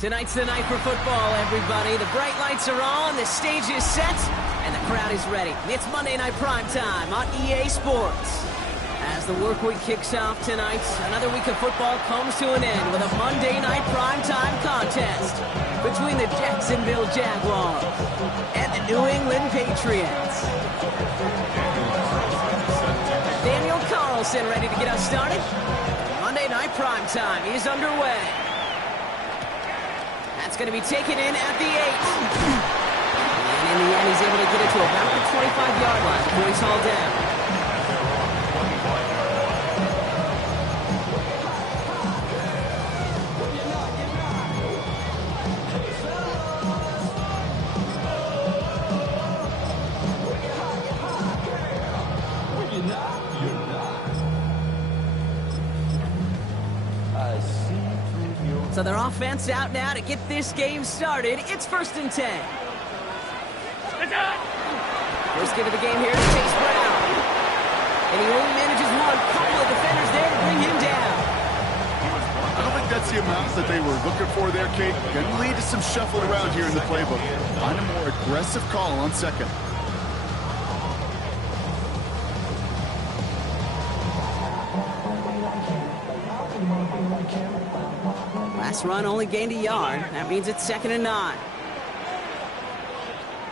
Tonight's the night for football, everybody. The bright lights are on, the stage is set, and the crowd is ready. It's Monday Night Primetime on EA Sports. As the work week kicks off tonight, another week of football comes to an end with a Monday Night Primetime contest between the Jacksonville Jaguars and the New England Patriots. Daniel Carlson ready to get us started. Monday Night Primetime is underway. That's going to be taken in at the 8. And in the end, he's able to get it to about the 25-yard line before he's hauled down. So their offense out now to get this game started. It's 1st and 10. First give of the game here to Chase Brown. And he only manages one. Couple of defenders there to bring him down. I don't think that's the amount that they were looking for there, Kate. Can lead to some shuffling around here in the playbook. Find a more aggressive call on second. Last run only gained a yard. That means it's 2nd and 9.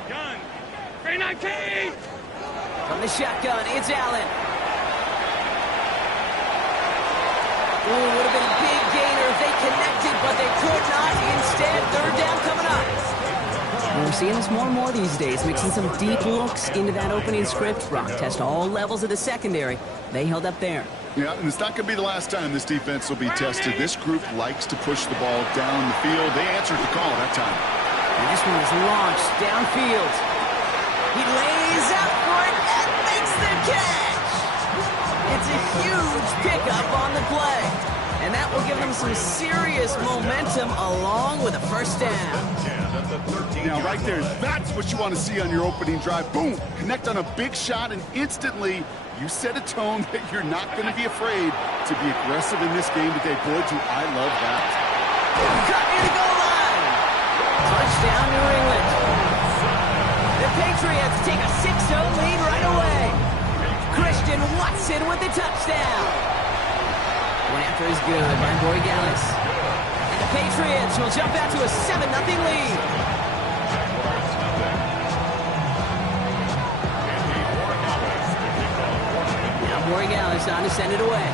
Gun. 319. From the shotgun, it's Allen. Ooh, would have been a big gainer if they connected, but they could not. Instead, 3rd down coming up. We're seeing this more and more these days, mixing some deep looks into that opening script. Brock test all levels of the secondary. They held up there. Yeah, and it's not going to be the last time this defense will be tested. This group likes to push the ball down the field. They answered the call that time. And this one is launched downfield. He lays out for it and makes the catch. It's a huge pickup on the play. And that will give them some serious momentum along with a 1st down. Now, right there, that's what you want to see on your opening drive. Boom! Connect on a big shot, and instantly you set a tone that you're not going to be afraid to be aggressive in this game today. Boy, do I love that. Cut near the goal line. Touchdown, New England. The Patriots take a 6-0 lead right away. Christian Watson with the touchdown. One after is good by Borregales. And the Patriots will jump out to a 7-0 lead. Borregales on to send it away.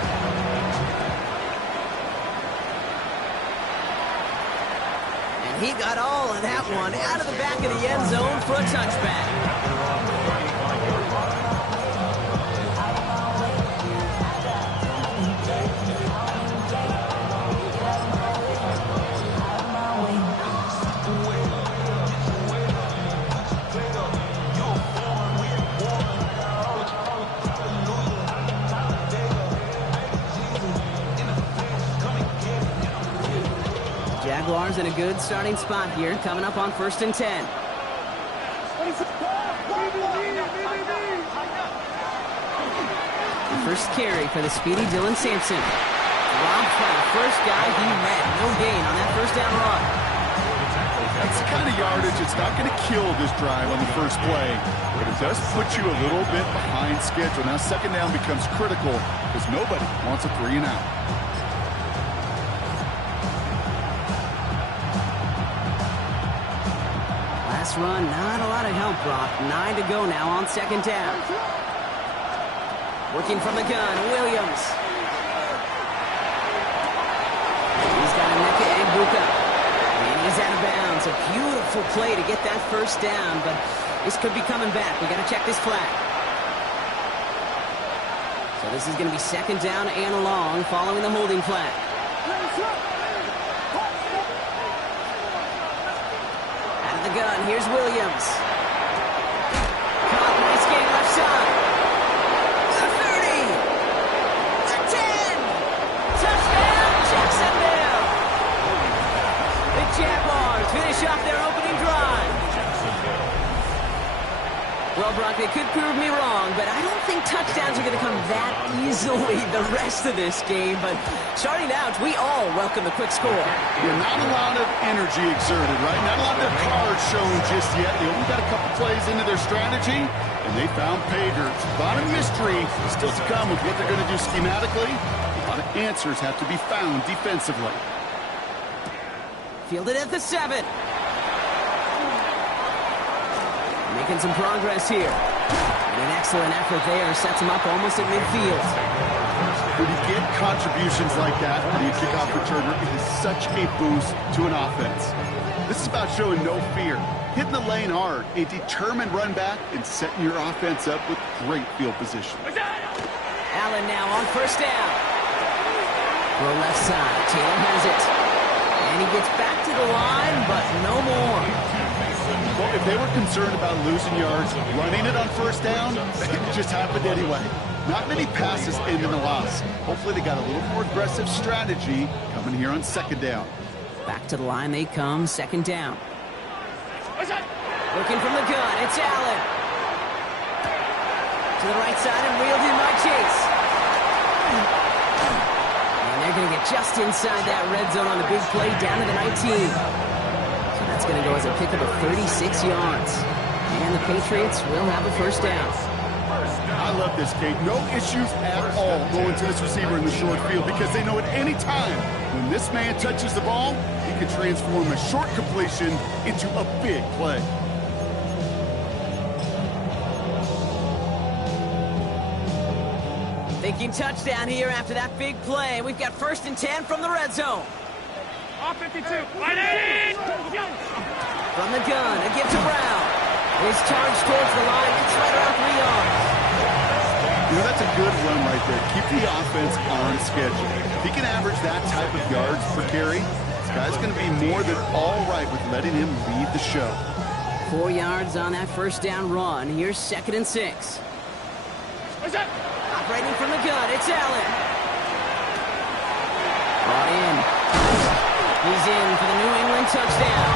And he got all of that one out of the back of the end zone for a touchback. Jaguars in a good starting spot here, coming up on 1st and 10. The first carry for the speedy Dylan Sampson. Robbed by the first guy he met. No gain on that 1st down run. That's the kind of yardage. It's not going to kill this drive on the first play, but it does put you a little bit behind schedule. Now 2nd down becomes critical because nobody wants a 3 and out. Last run, not a lot of help, Brock. 9 to go now on 2nd down. Working from the gun, Williams. He's got Emeka Egbuka. And he's out of bounds. A beautiful play to get that 1st down, but this could be coming back. We got to check this flag. So this is going to be 2nd down and long following the holding flag. The gun. Here's Williams. Caught. Nice game left side. The 30. The 10. Touchdown, Jacksonville. The Jaguars finish off their opening drive. Well, Brock, they could prove me wrong, but I don't think touchdowns are going to come that easily the rest of this game. But starting out, we all welcome the quick score. Yeah, not a lot of energy exerted, right? Not a lot of their cards shown just yet. They only got a couple plays into their strategy, and they found pay dirt. A lot of mystery still to come with what they're going to do schematically. A lot of answers have to be found defensively. Fielded at the 7. Making some progress here. And an excellent effort there. Sets him up almost at midfield. When you get contributions like that when you kick off returner, it is such a boost to an offense. This is about showing no fear. Hitting the lane hard, a determined run back, and setting your offense up with great field position. Allen now on first down. Throw left side. Taylor has it. And he gets back to the line, but no more. Well, if they were concerned about losing yards, running it on first down, it just happened anyway. Not many passes end in a loss. Hopefully they got a little more aggressive strategy coming here on second down. Back to the line they come, second down. Looking from the gun, it's Allen. To the right side and reeled in by Chase. And they're going to get just inside that red zone on the big play down to the 19. That's going to go as a pickup of 36 yards. And the Patriots will have a first down. I love this, Kate. No issues at all going to this receiver in the short field because they know at any time when this man touches the ball, he can transform a short completion into a big play. Thinking touchdown here after that big play. We've got 1st and 10 from the red zone. Off 52. Line 8. From the gun, a give to Brown. His charge towards the line. It's right around 3 yards. You know, that's a good run right there. Keep the offense on schedule. If he can average that type of yards per carry, this guy's going to be more than all right with letting him lead the show. 4 yards on that first down run. Here's 2nd and 6. Operating from the gun, it's Allen. Brought in. He's in for the New England touchdown.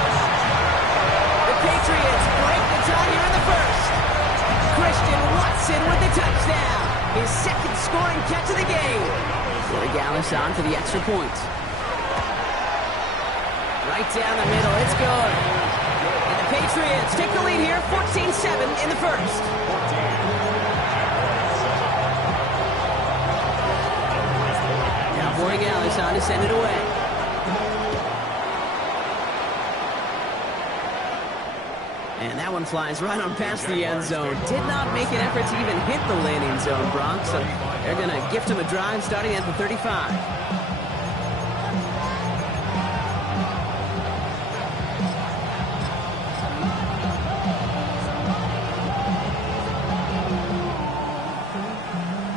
The Patriots break the tie here in the first. Christian Watson with the touchdown. His 2nd scoring catch of the game. Corey Gallis on for the extra point. Right down the middle, it's good. And the Patriots take the lead here, 14-7 in the first. Now Corey Gallis on to send it away. And that one flies right on past the end zone. Did not make an effort to even hit the landing zone, Brock. So they're going to gift him a drive starting at the 35.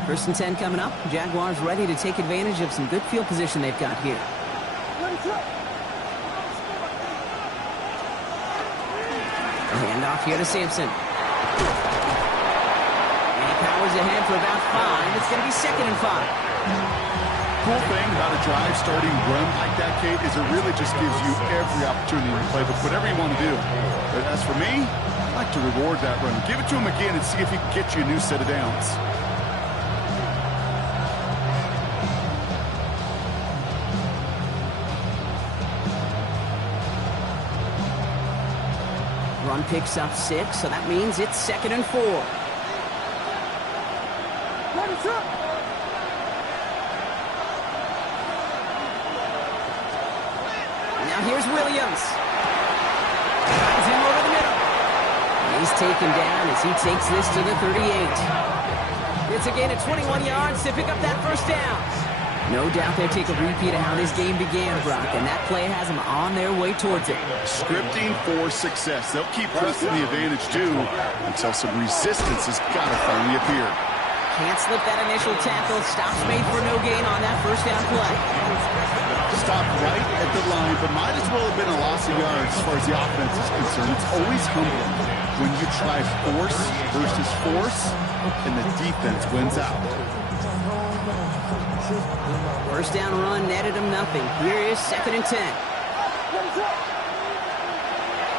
First and 10 coming up. Jaguars ready to take advantage of some good field position they've got here. Handoff here to Sampson. And he powers ahead for about 5. It's going to be 2nd and 5. Cool thing about a drive starting run like that, Kate, is it really just gives you every opportunity to play with whatever you want to do. But as for me, I like to reward that run. Give it to him again and see if he can get you a new set of downs. Run picks up 6, so that means it's 2nd and 4. Now here's Williams. Drives him over the middle. He's taken down as he takes this to the 38. It's a gain of 21 yards to pick up that first down. No doubt they take a repeat of how this game began, Brock, and that play has them on their way towards it. Scripting for success. They'll keep pressing the advantage, too, until some resistance has got to finally appear. Can't slip that initial tackle. Stops made for no gain on that first down play. Stopped right at the line, but might as well have been a loss of yards as far as the offense is concerned. It's always humbling when you try force versus force, and the defense wins out. First down run netted him nothing. Here is 2nd and 10.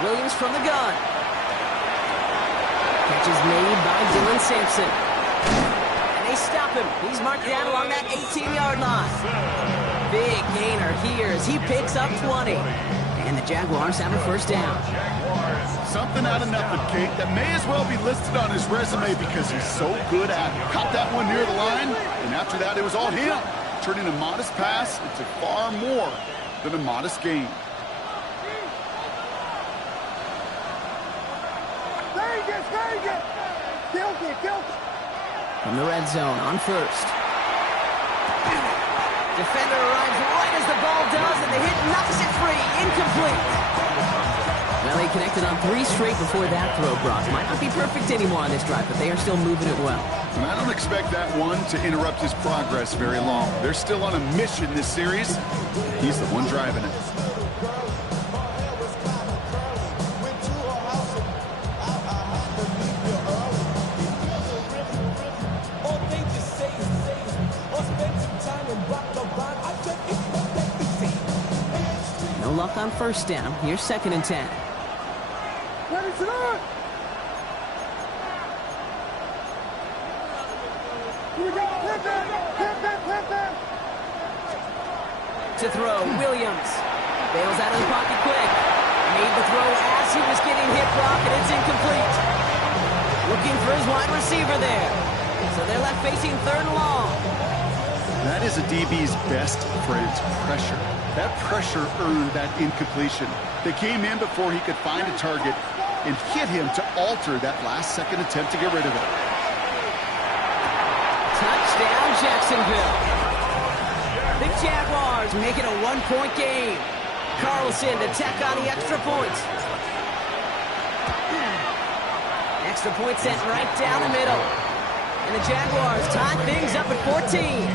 Williams from the gun. Catch is made by Dylan Sampson. And they stop him. He's marked down along that 18-yard line. Big gainer here as he picks up 20. And the Jaguars have a first down. Something out of nothing, Kate, that may as well be listed on his resume because he's so good at it. Caught that one near the line, and after that it was all him, turning a modest pass into far more than a modest gain. From the red zone on first. Defender arrives right as the ball does, and the hit knocks it free. Incomplete. Well, they connected on 3 straight before that throw, Brock. Might not be perfect anymore on this drive, but they are still moving it well. And I don't expect that one to interrupt his progress very long. They're still on a mission this series. He's the one driving it. No luck on first down. Here's 2nd and 10. To throw, Williams. Bails out of the pocket quick. Made the throw as he was getting hit, Brock, and it's incomplete. Looking for his wide receiver there. So they're left facing 3rd and long. That is a DB's best friend, pressure. That pressure earned that incompletion. They came in before he could find a target and hit him to alter that last-second attempt to get rid of it. Touchdown, Jacksonville. The Jaguars make it a 1-point game. Carlson to tack on the extra point. Extra point sent right down the middle. And the Jaguars tie things up at 14.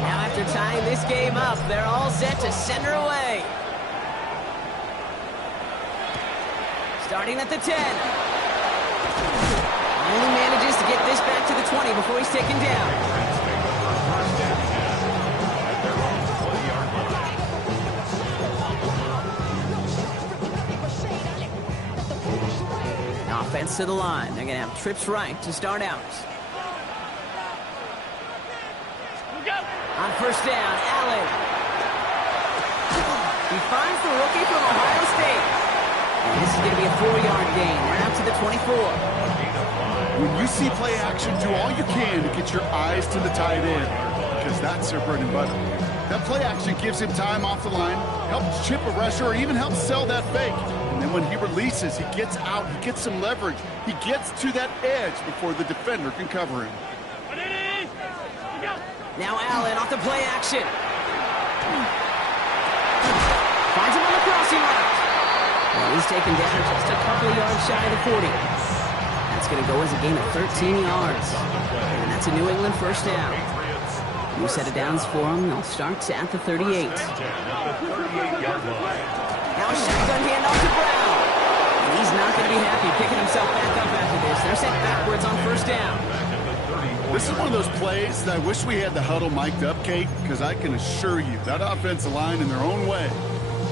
Now after tying this game up, they're all set to send her away. Starting at the 10. Only manages to get this back to the 20 before he's taken down. Offense to the line. They're going to have trips right to start out. On first down, Allen. He finds the rookie from Ohio State. And this is going to be a 4-yard gain. They're out to the 24. When you see play action, do all you can to get your eyes to the tight end, because that's their bread and butter. That play action gives him time off the line, helps chip a rusher, or even helps sell that fake. And then when he releases, he gets out, he gets some leverage. He gets to that edge before the defender can cover him. Now Allen off the play action. Finds him on the crossing route. Well, he's taken down just a couple of yards shy of the 40. That's going to go as a gain of 13 yards. And that's a New England first down. New set of downs for them. They'll start at the 38. Now a shotgun handoff to Brown. And he's not going to be happy picking himself back up after this. They're sent backwards on first down. This is one of those plays that I wish we had the huddle mic'd up, Kate, because I can assure you that offensive line in their own way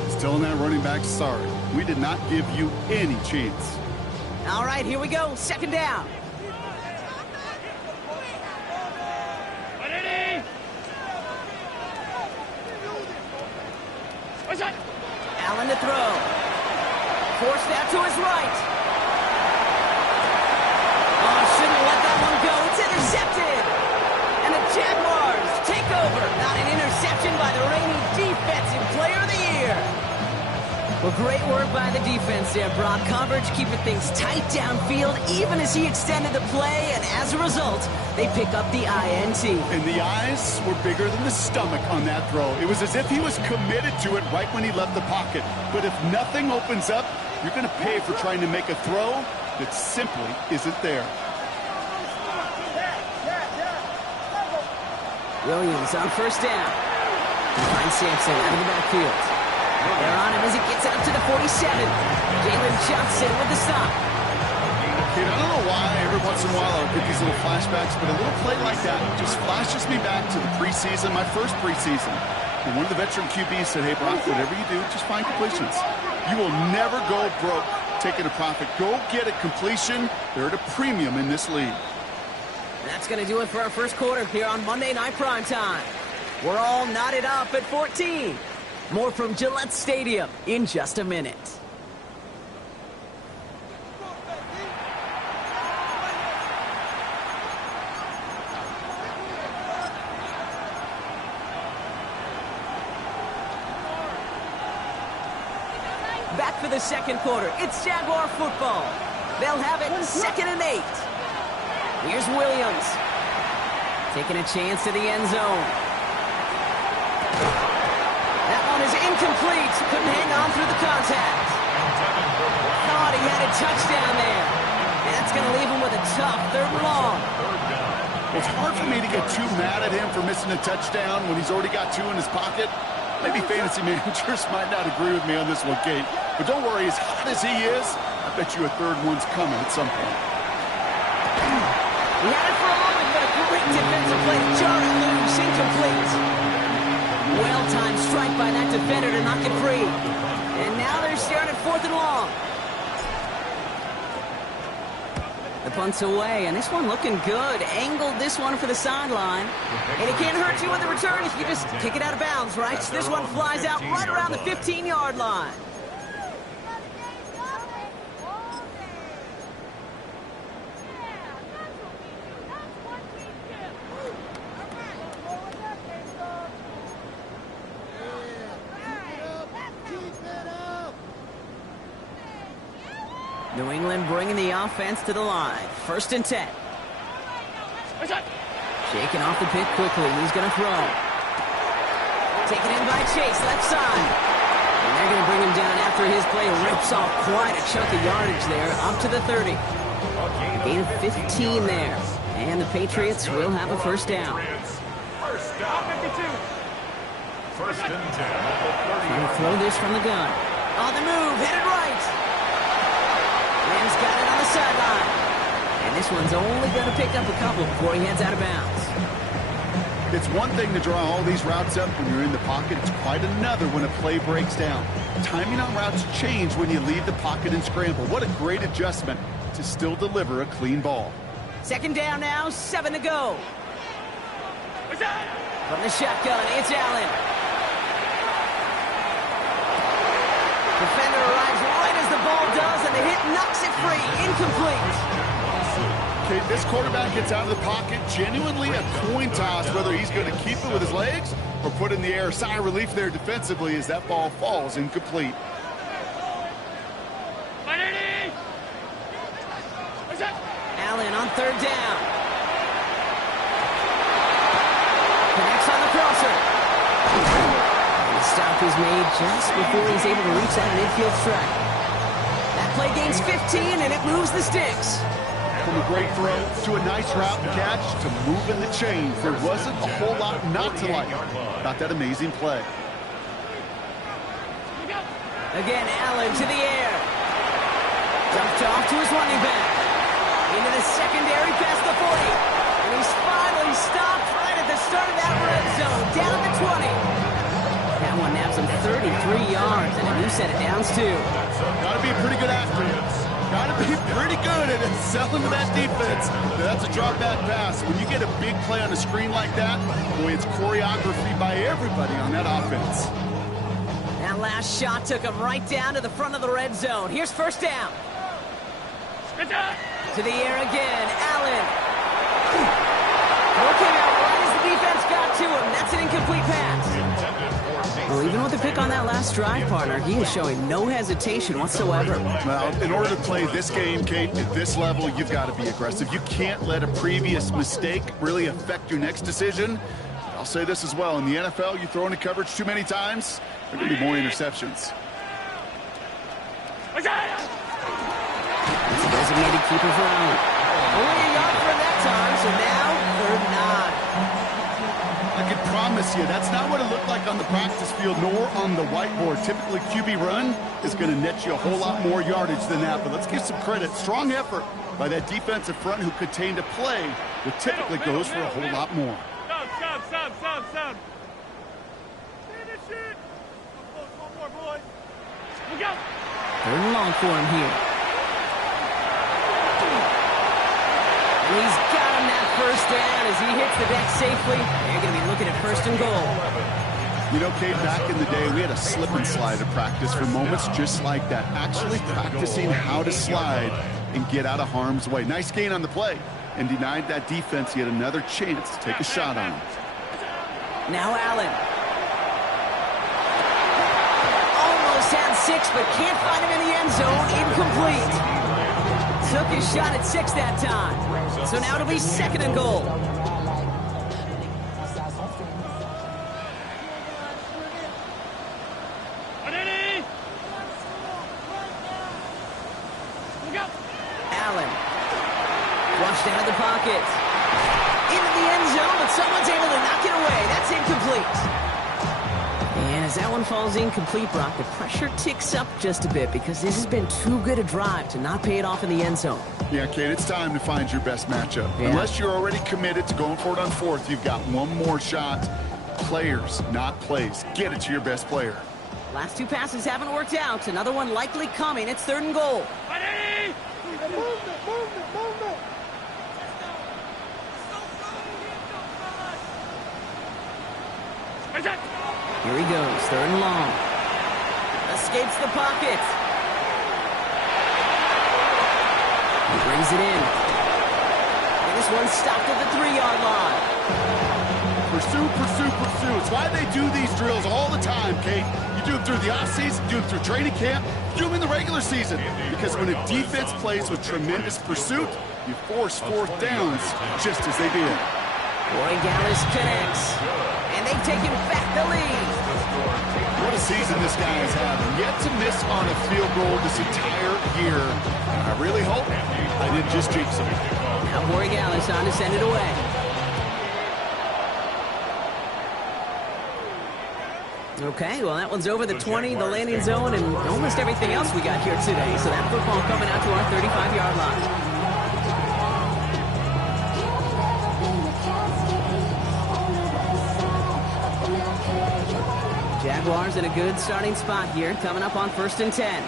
is telling that running back, sorry, we did not give you any chance. All right, here we go. 2nd down. Allen to throw. Forced out to his right. Oh, shouldn't let that one go. It's intercepted. And the Jaguars take over. Not an interception by the reigning Defensive Player of the Year. Well, great work by the defense there, Brock. Coverage keeping things tight downfield, even as he extended the play, and as a result, they pick up the INT. And the eyes were bigger than the stomach on that throw. It was as if he was committed to it right when he left the pocket. But if nothing opens up, you're going to pay for trying to make a throw that simply isn't there. Williams on first down. He finds Sampson out of the backfield. They're on him as he gets out to the 47. Jalen Johnson with the stop. Kid, I don't know why every once in a while I'll get these little flashbacks, but a little play like that just flashes me back to the preseason, my first preseason. And one of the veteran QBs said, hey, Brock, whatever you do, just find completions. You will never go broke taking a profit. Go get a completion. They're at a premium in this league. That's going to do it for our first quarter here on Monday Night Primetime. We're all knotted up at 14. More from Gillette Stadium in just a minute. Back for the second quarter. It's Jaguar football. They'll have it 2nd and 8. Here's Williams. Taking a chance to the end zone. That one is incomplete. Couldn't hang on through the contact. Thought he had a touchdown there. That's going to leave him with a tough 3rd and long. It's hard for me to get too mad at him for missing a touchdown when he's already got 2 in his pocket. Maybe fantasy managers might not agree with me on this one, Kate. But don't worry, as hot as he is, I bet you a 3rd one's coming at some point. He had it for a moment, but a great defensive play to jar it loose, incomplete. Well-timed strike by that defender to knock it free. And now they're staring at 4th and long. The punt's away, and this one looking good. Angled this one for the sideline. And it can't hurt you with the return if you just kick it out of bounds, right? So this one flies out right around the 15-yard line. New England bringing the offense to the line. 1st and 10. Shaking off the pick quickly. He's going to throw. Taken in by Chase, left side. And they're going to bring him down after his play rips off quite a chunk of yardage there, up to the 30. A gain of 15 there. And the Patriots will have a 1st down. 1st and 10. Trying to throw this from the gun. On the move, headed right. Rams got it on the sideline. And this one's only going to pick up a couple before he heads out of bounds. It's one thing to draw all these routes up when you're in the pocket. It's quite another when a play breaks down. Timing on routes change when you leave the pocket and scramble. What a great adjustment to still deliver a clean ball. 2nd down now, 7 to go. From the shotgun, it's Allen. Defender arrives right as the ball does, and the hit knocks it free. Incomplete. Okay, this quarterback gets out of the pocket. Genuinely a coin toss whether he's going to keep it with his legs or put it in the air. Sigh of relief there defensively as that ball falls incomplete. Allen on 3rd down. Connects on the crosser. The stop is made just before he's able to reach that midfield strike. That play gains 15, and it moves the sticks. From a great throw to a nice route and catch to moving the chains. There wasn't a whole lot not to like about that amazing play. Again, Allen to the air. Dumped off to his running back. Into the secondary past the 40. And he's finally stopped right at the start of that red zone. Down the 20. That one naps him 33 yards and a new set of downs, too. Got to be a pretty good athlete. Got to be pretty good at selling to that defense. That's a drop back pass. When you get a big play on a screen like that, boy, it's choreography by everybody on that offense. That last shot took him right down to the front of the red zone. Here's 1st down. To the air again, Allen. Looking out right as the defense got to him. That's an incomplete pass. Well, even with the pick on that last drive, partner, he is showing no hesitation whatsoever. Well, in order to play this game, Kate, at this level, you've got to be aggressive. You can't let a previous mistake really affect your next decision. I'll say this as well. In the NFL, you throw into coverage too many times, there are going to be more interceptions. It's a designated keeper for Allen. Only a yard for him that time, so now 3rd and 9. I can promise you, that's not what it looked like on the practice field nor on the whiteboard. Typically, QB run is going to net you a whole lot more yardage than that. But let's give some credit. Strong effort by that defensive front who contained a play that typically goes for a whole lot more. Stop. Third and long for him here. And he's got him that first down as he hits the deck safely. They're going to be looking at first and goal. You know, Kate, back in the day, we had a slip and slide at practice for moments just like that. Actually practicing how to slide and get out of harm's way. Nice gain on the play. And denied that defense. He had another chance to take a shot on him. Now Allen. Almost had 6, but can't find him in the end zone. Incomplete. Took his shot at 6 that time. So now it'll be second and goal. Allen. Flushed out of the pocket. Into the end zone, but someone's able to knock it away. That's incomplete. And as that one falls incomplete, Brock, the pressure ticks up just a bit because this has been too good a drive to not pay it off in the end zone. Yeah, Kate, it's time to find your best matchup. Yeah. Unless you're already committed to going for it on fourth, you've got one more shot. Players, not plays. Get it to your best player. Last 2 passes haven't worked out. Another one likely coming. It's third and goal. Here he goes, third and long. Escapes the pocket. He brings it in. And this one's stopped at the 3-yard line. Pursue, pursue, pursue. It's why they do these drills all the time, Kate. You do them through the offseason, do them through training camp, do them in the regular season. Because when a defense plays with tremendous pursuit, you force fourth downs just as they did. Roy Gallis connects. And they've taken back the lead. What a season this guy is having. Yet to miss on a field goal this entire year. I really hope I didn't just jinx him. Now Roy Gallis on to send it away. Okay, well, that one's over the 20, the landing zone, and almost everything else we got here today. So that football coming out to our 35-yard line. Jaguars in a good starting spot here, coming up on 1st and 10.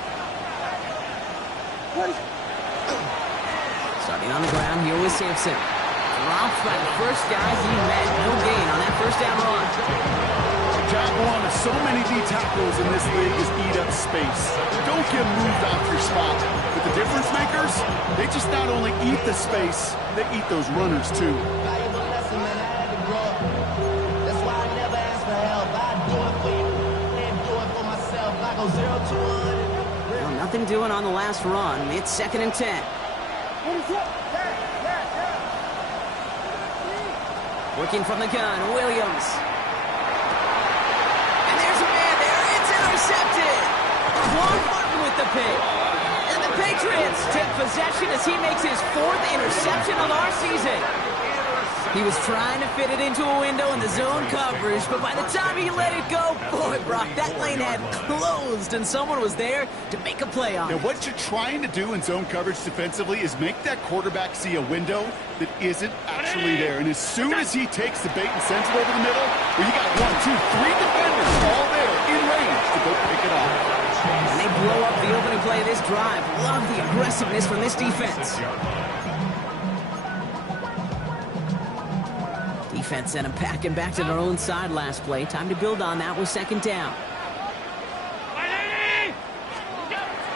Starting on the ground here with Sampson. Dropped by the first guy he met. No gain on that first down run. Job one of so many D tackles in this league is eat up space. Don't get moved off your spot. But the difference makers, they just not only eat the space, they eat those runners too. Well, nothing doing on the last run. It's 2nd and 10. Working from the gun, Williams. And there's a man there. It's intercepted. Juan Martin with the pick. And the Patriots take possession as he makes his 4th interception of our season. He was trying to fit it into a window in the zone coverage, but by the time he let it go, boy, Brock, that lane had closed, and someone was there to make a play on it. Now, what you're trying to do in zone coverage defensively is make that quarterback see a window that isn't actually there. And as soon as he takes the bait and sends it over the middle, well, you got 1, 2, 3 defenders all there in range to go pick it off. And they blow up the opening play of this drive. Love the aggressiveness from this defense. Defense sent him packing back to their own side last play. Time to build on that with 2nd down.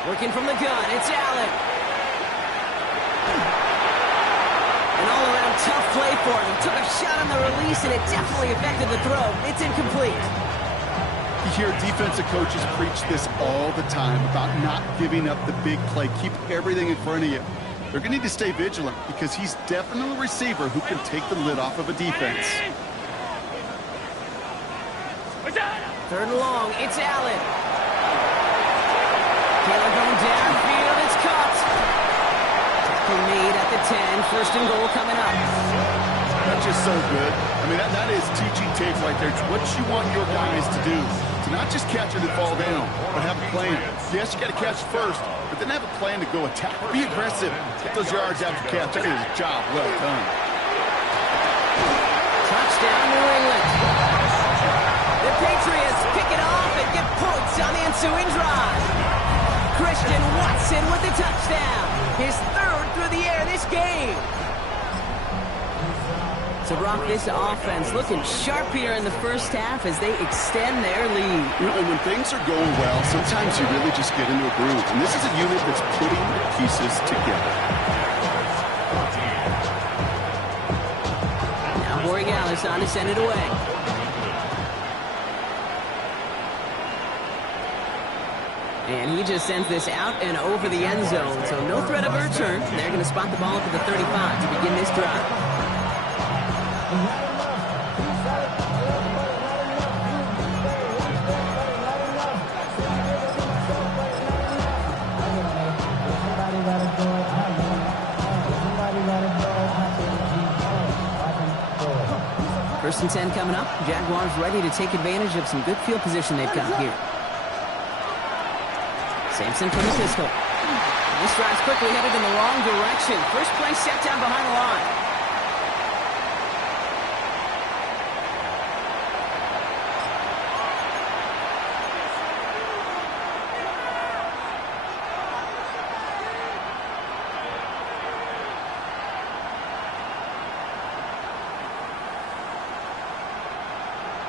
Working from the gun, it's Allen. An all-around tough play for him. Took a shot on the release, and it definitely affected the throw. It's incomplete. You hear defensive coaches preach this all the time about not giving up the big play. Keep everything in front of you. They're going to need to stay vigilant because he's definitely a receiver who can take the lid off of a defense. 3rd and long, it's Allen. Taylor going downfield, it's caught. Tackle made at the 10, 1st and goal coming up. That's just so good. I mean, that is teaching tape right there. It's what you want your guys to do. To not just catch it and fall down, but have a plan. Yes, you got to catch it first, but then have a plan to go attack. Be aggressive. Get those yards after catch. That is a job well done. Touchdown, New England. The Patriots pick it up touchdown. His third through the air this game. So, Brock, this offense looking sharp here in the first half as they extend their lead. You know, and when things are going well, sometimes you really just get into a groove. And this is a unit that's putting the pieces together. Now Borregales on to send it away. And he just sends this out and over the end zone. So no threat of a return. They're going to spot the ball up at the 35 to begin this drive. First and 10 coming up. Jaguars ready to take advantage of some good field position they've got here. Sampson from the pistol. This drive's quickly headed in the wrong direction. First play set down behind the line.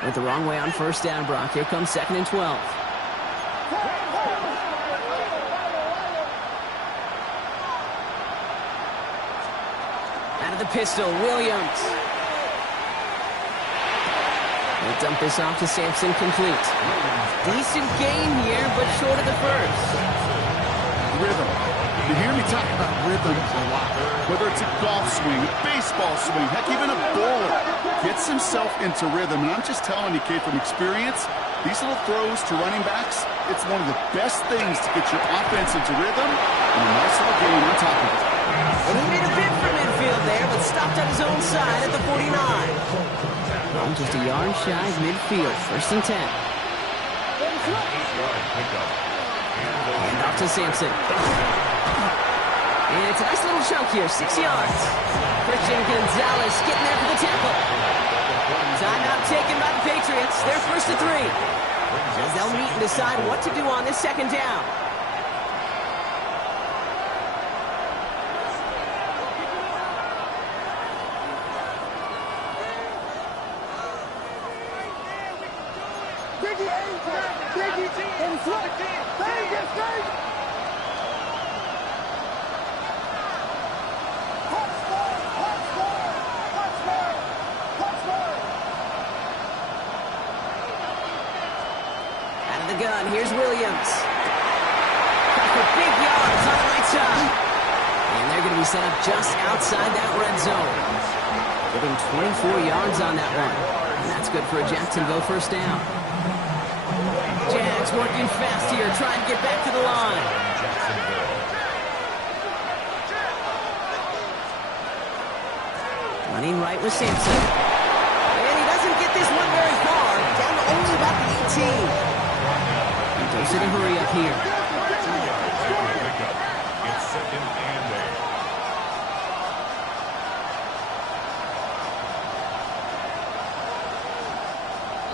Went the wrong way on first down, Brock. Here comes 2nd and 12. Out of the pistol, Williams. They dump this off to Sampson, complete. Decent gain here, but short of the first. Rhythm. You hear me talk about rhythm a lot. Whether it's a golf swing, a baseball swing, heck, even a bowler gets himself into rhythm. And I'm just telling you, kid, from experience, these little throws to running backs, it's one of the best things to get your offense into rhythm and a nice little gain on top of it. And he made a bid for midfield there, but stopped on his own side at the 49. Well, just a yard shy of midfield. First and 10. And off to Sampson. And it's a nice little chunk here, 6 yards. Christian Gonzalez getting there for the tackle. Timeout taken by the Patriots. They're first to 3. As they'll meet and decide what to do on this second down. Gun. Here's Williams. Got for big yards on the right side. And they're going to be set up just outside that red zone. Giving 24 yards on that one. And that's good for a Jacksonville first down. Jags working fast here, trying to get back to the line. Running right with Sampson. And he doesn't get this one very far. Down to only about the 18. Those in a hurry up here. It's 2nd and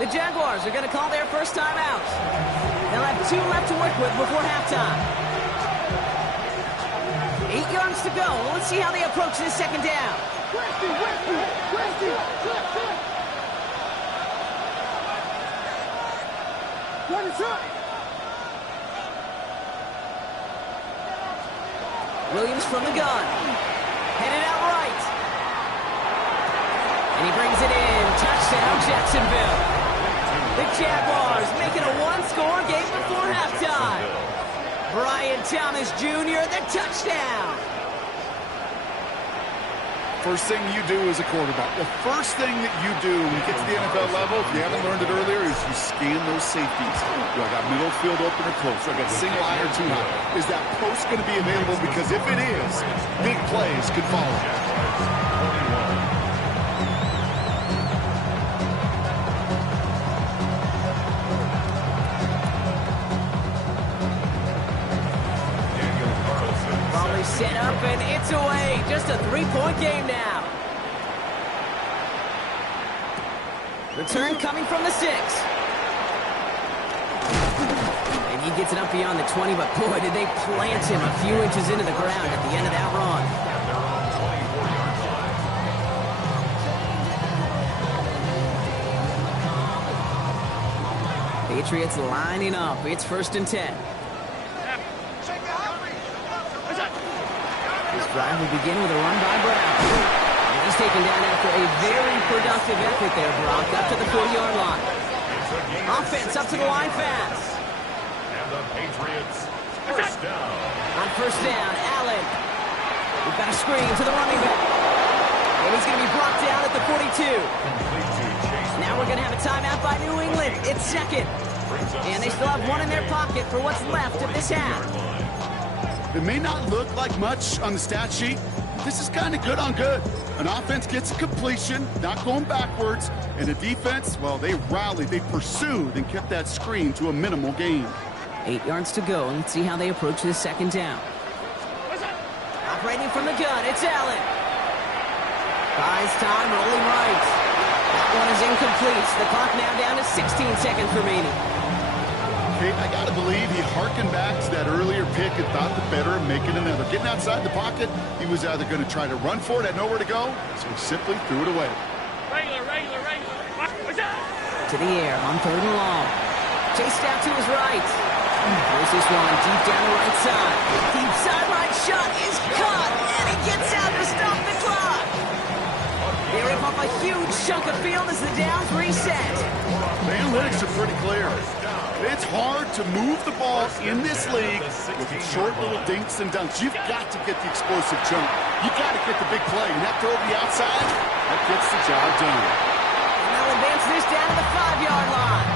8. The Jaguars are going to call their first time out. They'll have 2 left to work with before halftime. 8 yards to go. Let's see how they approach this second down. Williams from the gun. Headed out right. And he brings it in. Touchdown, Jacksonville. The Jaguars making a 1-score game before halftime. Brian Thomas Jr., the touchdown. First thing you do as a quarterback, the first thing that you do when you get to the NFL level, if you haven't learned it earlier, is you scan those safeties. Do I got middle field open or close? Do I got single eye or two high? Is that post going to be available? Because if it is, big plays could follow. Set up and it's away. Just a 3-point game now. Return coming from the 6. And He gets it up beyond the 20, but boy, did they plant him a few inches into the ground at the end of that run. At their own 24-yard line. Patriots lining up. It's 1st and 10. This drive will begin with a run by Brown. And he's taken down after a very productive effort there, Brock, up to the 40-yard line. Offense up to the line fast. And the Patriots, first down. On 1st down, Allen. We've got a screen to the running back. And he's going to be brought down at the 42. Now we're going to have a timeout by New England. It's 2nd. And they still have one in their pocket for what's left of this half. It may not look like much on the stat sheet. This is kind of good on good. An offense gets a completion, not going backwards. And the defense, well, they rallied, they pursued, and kept that screen to a minimal gain. 8 yards to go. Let's see how they approach this 2nd down. Operating from the gun, it's Allen. Buys time, rolling right. That one is incomplete. The clock now down to 16 seconds remaining. Okay, I got to believe he harkened back to that earlier pick and thought the better of making another. Getting outside the pocket, he was either going to try to run for it, had nowhere to go, so he simply threw it away. Regular. To the air on 3rd and long. Chased out to his right. Here's this one deep down the right side. Deep sideline shot is caught, and he gets out to stop the clock. They rip off a huge chunk of field as the downs reset. The analytics are pretty clear. It's hard to move the ball in this league with short little dinks and dunks. You've got to get the explosive jump. You've got to get the big play. And that throw to the outside, that gets the job done. And they'll advance this down to the 5-yard line.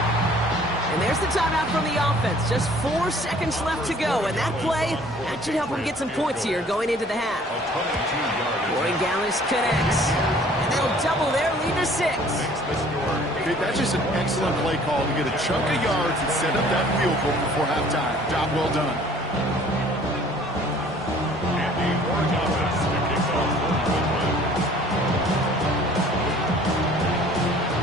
And there's the timeout from the offense. Just 4 seconds left to go. And that play, that should help them get some points here going into the half. Corey Gallis connects. And they'll double their lead to 6. Okay, that's just an excellent play call to get a chunk of yards and set up that field goal before halftime. Job well done. And the Orange offense kicks off.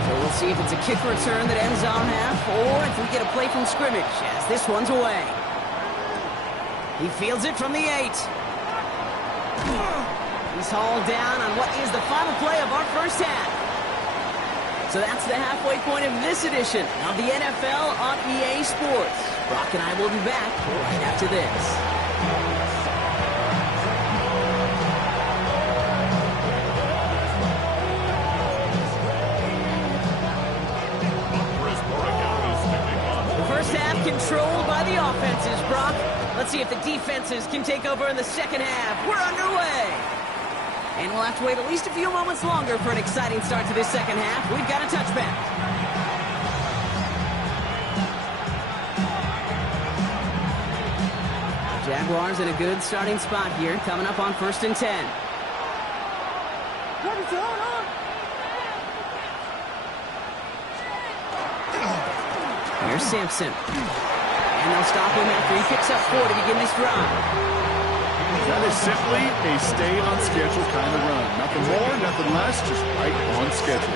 So we'll see if it's a kick return that ends on half, or if we get a play from scrimmage, as this one's away. He fields it from the 8. He's hauled down on what is the final play of our first half. So that's the halfway point of this edition of the NFL on EA Sports. Brock and I will be back right after this. The first half controlled by the offenses, Brock. Let's see if the defenses can take over in the second half. We're underway. And we'll have to wait at least a few moments longer for an exciting start to this second half. We've got a touchback. Jaguars in a good starting spot here, coming up on 1st and 10. Here's Sampson. And they'll stop him after he picks up 4 to begin this drive. That is simply a stay-on-schedule kind of run. Nothing more, nothing less, just right on schedule.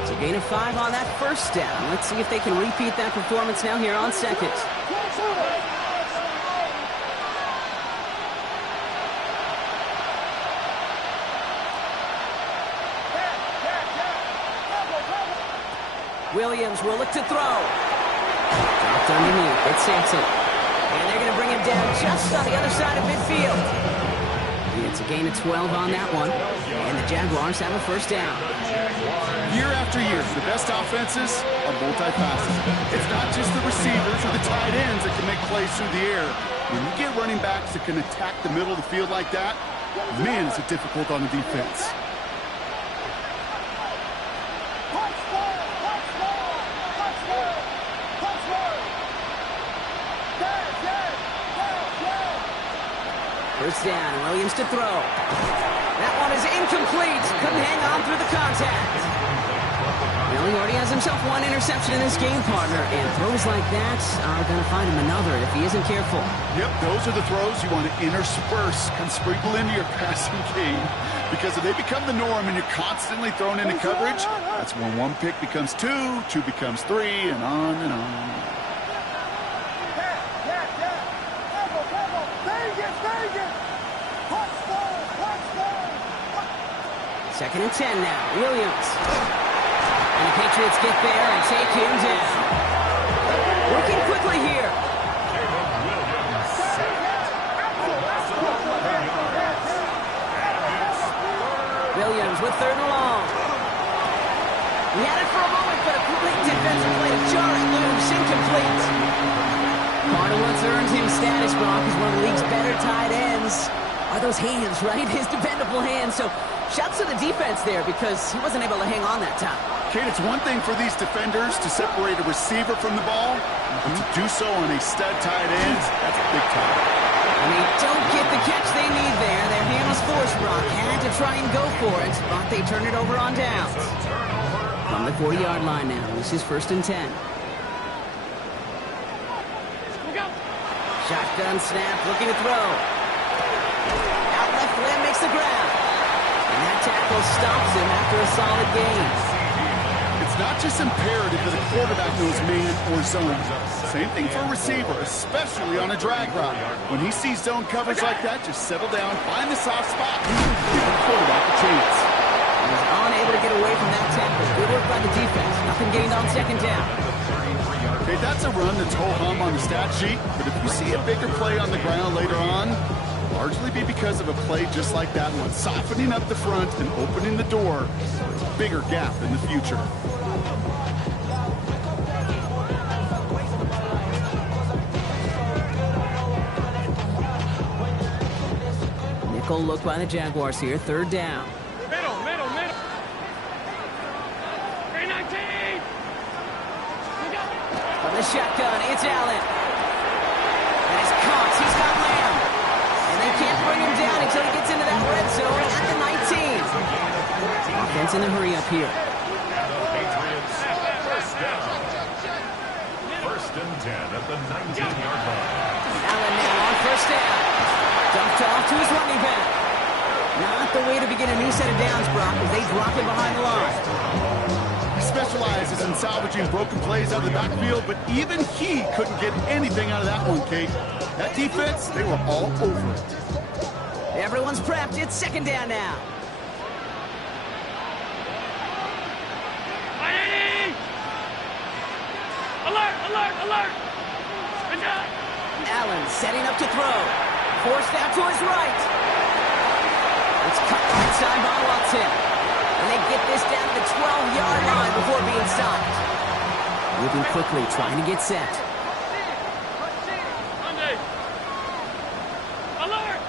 It's a gain of 5 on that first down. Let's see if they can repeat that performance now here on 2nd. Williams will look to throw. Dropped underneath. It's Sampson. And they're going to bring him down just on the other side of midfield. It's a gain of 12 on that one. And the Jaguars have a first down. Year after year, the best offenses are multifaceted. It's not just the receivers or the tight ends that can make plays through the air. When you get running backs that can attack the middle of the field like that, man, is it difficult on the defense. First down, Williams to throw. That one is incomplete. Couldn't hang on through the contact. Well, he already has himself one interception in this game, partner, and throws like that are going to find him another if he isn't careful. Yep, those are the throws you want to intersperse and sprinkle into your passing game, because if they become the norm and you're constantly thrown into coverage, that's when one pick becomes two, two becomes three, and on and on. Second and 10 now. Williams. And the Patriots get there and take him down. Working quickly here. Williams with third and long. He had it for a moment, but a quick defensive play to jar it loose. Incomplete. Part of what's earned him status, Brock, is one of the league's better tight ends. Are those hands, right? His dependable hands. So shouts to the defense there because he wasn't able to hang on that time. Kate, it's one thing for these defenders to separate a receiver from the ball, but to do so on a stud tight end, that's a big time. And they don't get the catch they need there. Their hand was forced, Brock. Had to try and go for it, but they turn it over on downs. From the 40-yard line now, this is first and 10. Shotgun snap, looking to throw. Out left limb makes the ground. And that tackle stops him after a solid gain. It's not just imperative that a quarterback knows man or zone. Same thing for a receiver, especially on a drag route. When he sees zone coverage like that, just settle down, find the soft spot, give the quarterback a chance. He was unable to get away from that tackle. Good work by the defense. Nothing gained on second down. Okay, that's a run that's ho-hum on the stat sheet, but if you see a bigger play on the ground later on, largely be because of a play just like that one, softening up the front and opening the door for a bigger gap in the future. Nickel look by the Jaguars here, third down. Middle. 319. From the shotgun, it's Allen. And it's Cox, he's got Lamb. And they can't bring him down until he gets into that red zone at the 19. Offense in the hurry up here. Patriots first down. First and 10 at the 19-yard line. Allen now on first down. Dumped off to his running back. Not the way to begin a new set of downs, Brock, as they drop him behind the line. He specializes in salvaging broken plays out of the backfield, but even he couldn't get anything out of that one, Kate. That defense, they were all over it. Everyone's prepped. It's second down now. Alert! Allen setting up to throw. Forced out to his right. It's cut right side by Watson. And they get this down to the 12-yard line before being stopped. Moving quickly, trying to get set. Alert!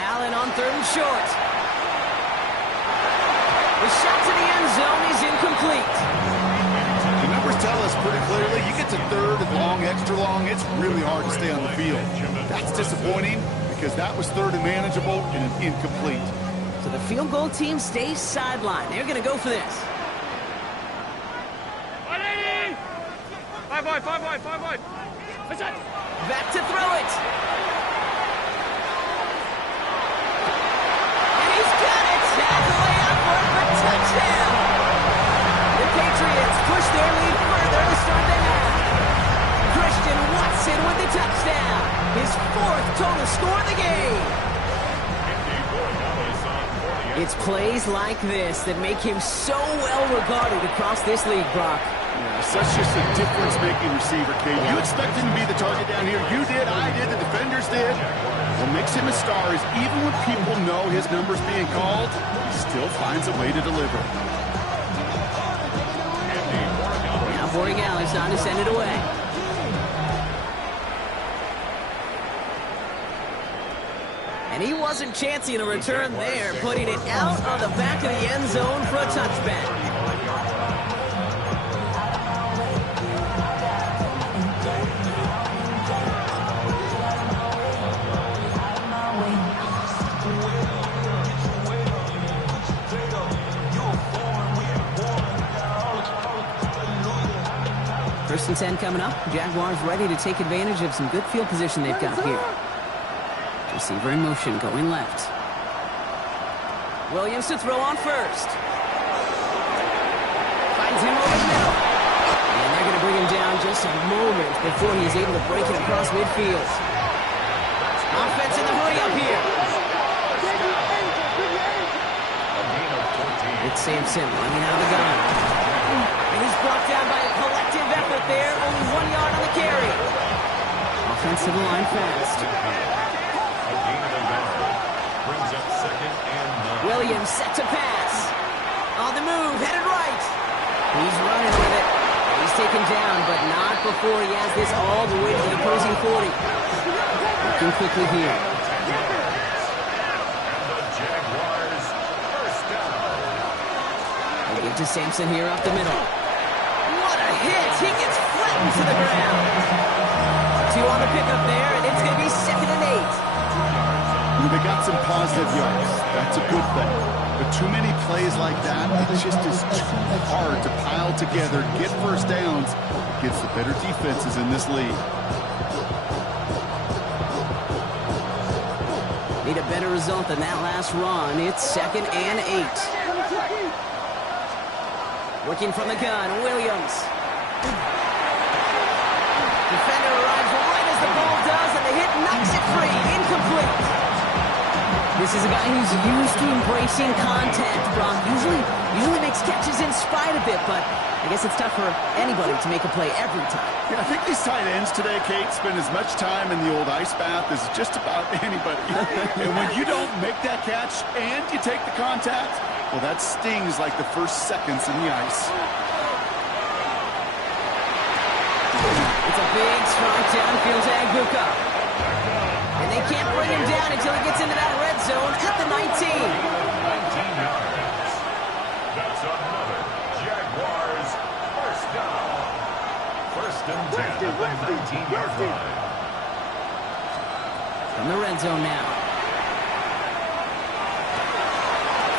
Allen on third and short. The shot to the end zone is incomplete. The numbers tell us pretty clearly, you get to third and long, extra long, it's really hard to stay on the field. That's disappointing because that was third and manageable and an incomplete. So the field goal team stays sidelined. They're going to go for this. 180! 5 wide. Back to throw it. And he's got it. That's a layup for a touchdown. The Patriots push their lead further to start the half. Christian Watson with the touchdown. His fourth total score of the game. It's plays like this that make him so well regarded across this league, Brock. Yeah, such just a difference-making receiver, Kate. You expect him to be the target down here. You did, I did, the defenders did. What makes him a star is even when people know his number's being called, he still finds a way to deliver. Now Borregales on to send it away. And he wasn't chancing a return there, putting it out on the back of the end zone for a touchback. First and 10 coming up. Jaguars ready to take advantage of some good field position they've got here. Receiver in motion, going left. Williams to throw on first. Finds him over the middle. And they're going to bring him down just a moment before he's able to break it across midfield. Offense in the hurry up here. It's Sampson running out of the gun. And he's brought down by a collective effort there. Only 1 yard on the carry. Offense to the line fast. Brings up 2nd and 9. Williams set to pass. On the move, headed right. He's running with it. He's taken down, but not before he has this all the way to the opposing 40. Looking quickly here. Give to Sampson here up the middle. What a hit! He gets flattened to the ground. 2 on the pickup there, and it's going to be 2nd and 8. They got some positive yards. That's a good thing. But too many plays like that, it just is too hard to pile together, get first downs against the better defenses in this league. Need a better result than that last run. It's 2nd and 8. Working from the gun, Williams. Defender arrives right as the ball does, and the hit knocks it free. Incomplete. This is a guy who's used to embracing contact, Brock. Usually makes catches in spite of it, but I guess it's tough for anybody to make a play every time. Yeah, I think these tight ends today, Kate, spend as much time in the old ice bath as just about anybody. And when you don't make that catch and you take the contact, well, that stings like the first seconds in the ice. It's a big strike downfield to Agbuka. And they can't bring him down until he gets into that red zone at the 19. 19 yards. That's another Jaguars first down. 1st and 10 at the 19-yard line. From the red zone now.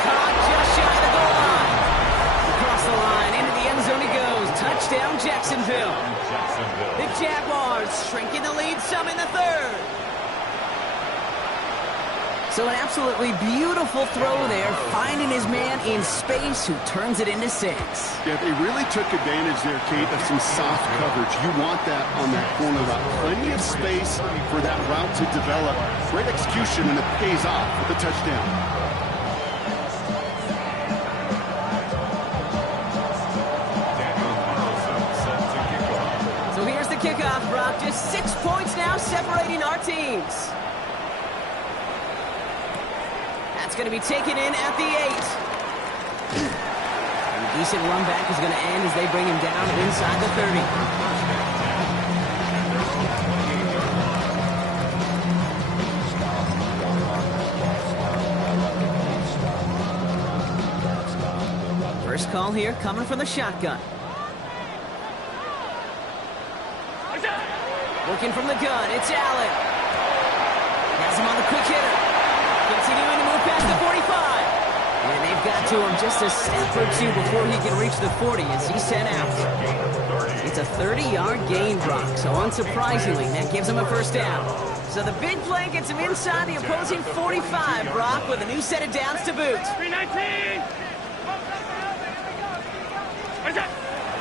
Caught just shy of the goal line. Across the line, into the end zone he goes. Touchdown, Jacksonville. The Jaguars shrinking the lead some in the 3rd. So an absolutely beautiful throw there, finding his man in space who turns it into 6. Yeah, they really took advantage there, Kate, of some soft coverage. You want that on that corner route. Plenty of space for that route to develop. Great execution, and it pays off with the touchdown. So here's the kickoff, Brock. Just 6 points now separating our teams. That's going to be taken in at the 8. And a decent run back is going to end as they bring him down inside the 30. First call here coming from the shotgun. Working from the gun, it's Allen. Has him on the quick hitter. Continuing to move past the 45. And they've got to him just a step or two before he can reach the 40 as he's sent out. It's a 30-yard gain, Brock, so unsurprisingly, that gives him a first down. So the big play gets him inside the opposing 45, Brock, with a new set of downs to boot. 319.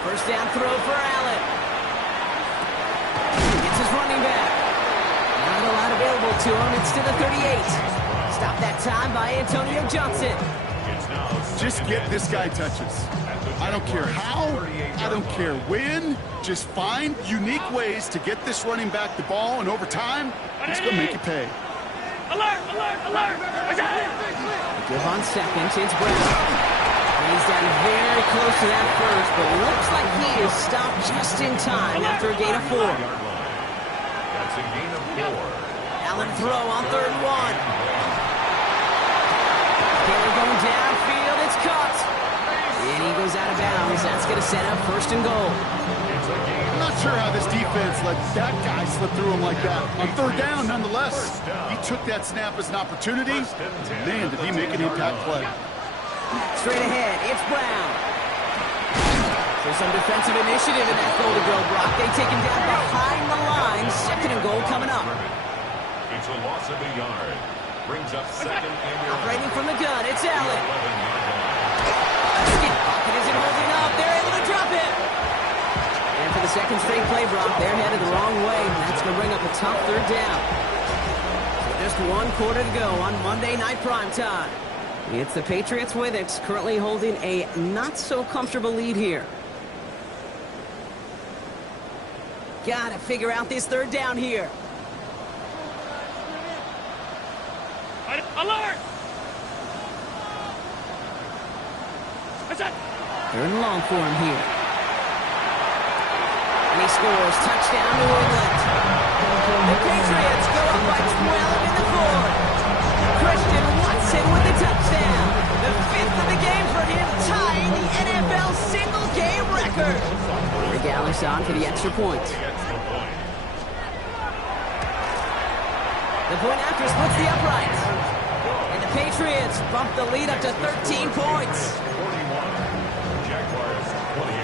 First down throw for Allen. Gets his running back. Not a lot available to him. It's to the 38. Stop that time by Antonio Johnson. Just get this guy touches. I don't care how, I don't care when. Just find unique ways to get this running back the ball, and over time, he's going to make you pay. Alert, alert, alert. Give on second, it's Brown. He's down very close to that first, but looks like he is stopped just in time after a gain of 4. That's a gain of 4. Allen throw on 3rd and 1. Taylor going downfield, it's caught. And he goes out of bounds. That's going to set up 1st and goal. I'm not sure how this defense let that guy slip through him like that. On 3rd down, nonetheless, he took that snap as an opportunity. Man, did he make an impact play. Straight ahead, it's Brown. So some defensive initiative in that goal to go, Brock. They take him down behind the line. Second and goal coming up. It's a loss of a yard. Brings up second and Operating from the gun, it's Allen. Skip pocket isn't holding up. They're able to drop it. And for the second straight play, Brock, they're headed the wrong way. That's going to bring up a tough third down. So just one quarter to go on Monday Night Primetime. It's the Patriots with it, currently holding a not-so-comfortable lead here. Got to figure out this third down here. Alert! They're in long for him here. And he scores. Touchdown, New England. The Patriots go up by 12 in the fourth. Christian Watson with the touchdown. The fifth of the game for him, tying the NFL single-game record. Regalis on for the extra point. The point after splits the uprights. And the Patriots bump the lead up to 13 points. 41. Jaguars 28.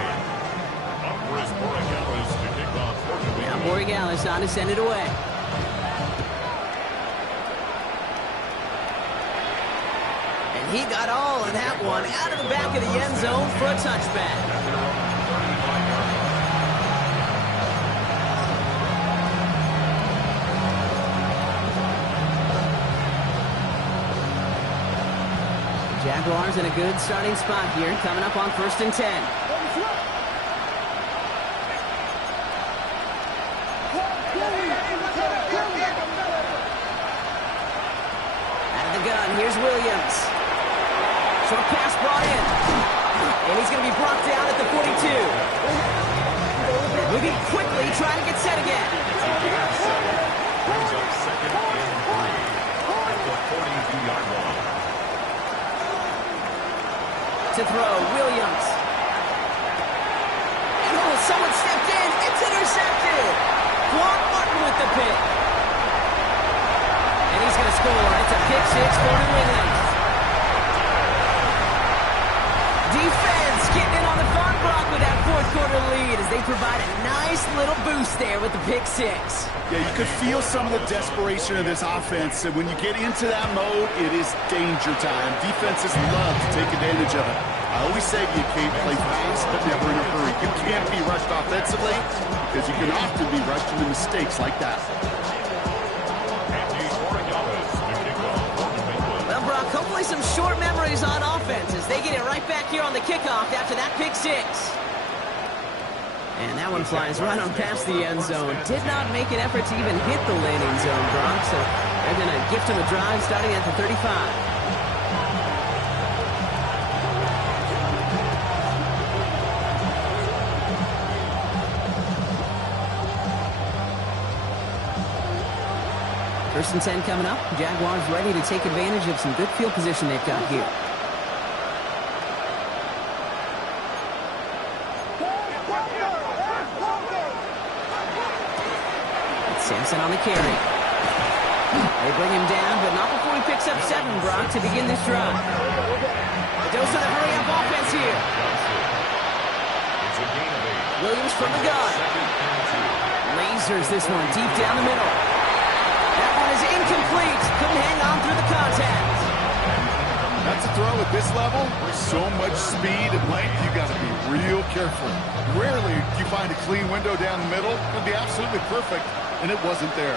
Upwards Borregalis to kick off. Now Borregalis on to send it away. And he got all of that one out of the back of the end zone for a touchback. Jaguars in a good starting spot here, coming up on 1st and 10. Out of the gun, here's Williams. Short pass brought in. And he's going to be brought down at the 42. Moving quickly, trying to get set again. Brings up second and 3 at the 42-yard line. To throw, Williams. Oh, someone stepped in. It's intercepted. Quan Martin with the pick. And he's going to score. It's a pick six for New England. Defense getting in on the fun block with that fourth quarter lead as they provide a nice little boost there with the pick six. Yeah, you could feel some of the desperation of this offense. And when you get into that mode, it is danger time. Defenses love to take advantage of it. I always say you can't play fast, but never in a hurry. You can't be rushed offensively because you can often be rushed into mistakes like that. Well, Brock, hopefully some short memories on offense as they get it right back here on the kickoff after that pick six. And that one flies right on past the end zone. Did not make an effort to even hit the landing zone, Brock. So they're going to gift him a drive starting at the 35. First and 10 coming up. Jaguars ready to take advantage of some good field position they've got here. Sampson on the carry. They bring him down, but not before he picks up 7, Brock, to begin this drive. A dose of the hurry-up offense here. Williams from the gun. Lasers this one deep down the middle. That one is incomplete. Couldn't hang on through the contact. That's a throw at this level. So much speed and length, you got to be real careful. Rarely do you find a clean window down the middle. It would be absolutely perfect, and it wasn't there.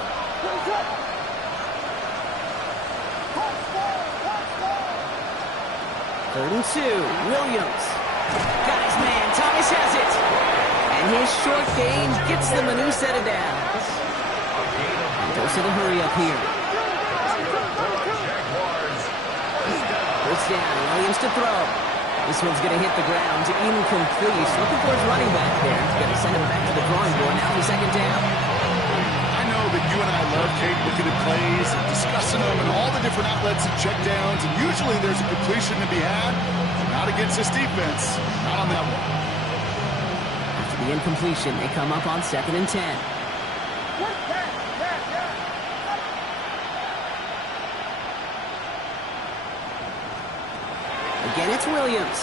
Third and 2. Williams. Got his man. Thomas has it. And his short gain gets them a new set of downs. Dose of the hurry up here. First down. Williams to throw. This one's going to hit the ground. Incomplete. Looking for his running back there. He's going to send him back to the drawing board now for second down. I know that you and I love, Kate, looking at plays and discussing them and all the different outlets and checkdowns, and usually there's a completion to be had. Not against this defense. Not on that one. After the incompletion, they come up on 2nd and 10. Again, it's Williams.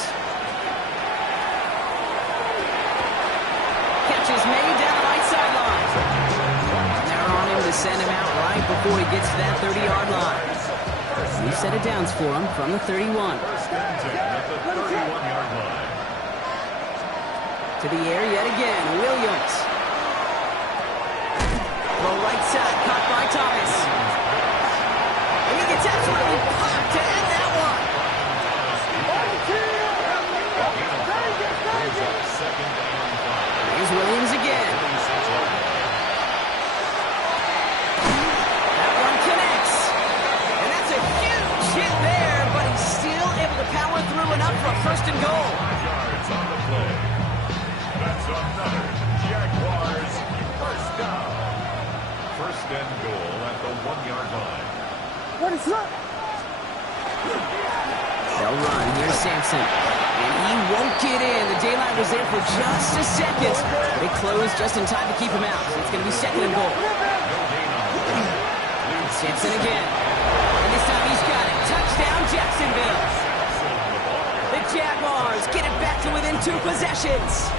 before he gets to that 30-yard line. New set of downs for him from the 31. First and 10 at the 31-yard line. To the air yet again, Williams. Throw right side, caught by Thomas. And he gets absolutely popped to end that one. Here's Williams again. That one connects. And that's a huge hit there, but he's still able to power through enough for a first and goal. Yards on the play. That's another Jaguars first down. First and goal at the 1-yard line. What is up? They'll run. Here's Sampson. And he won't get in. The daylight was there for just a second. They closed just in time to keep him out. So it's going to be second and goal. Sampson again. And this time he's got it. Touchdown, Jacksonville. The Jaguars get it back to within 2 possessions.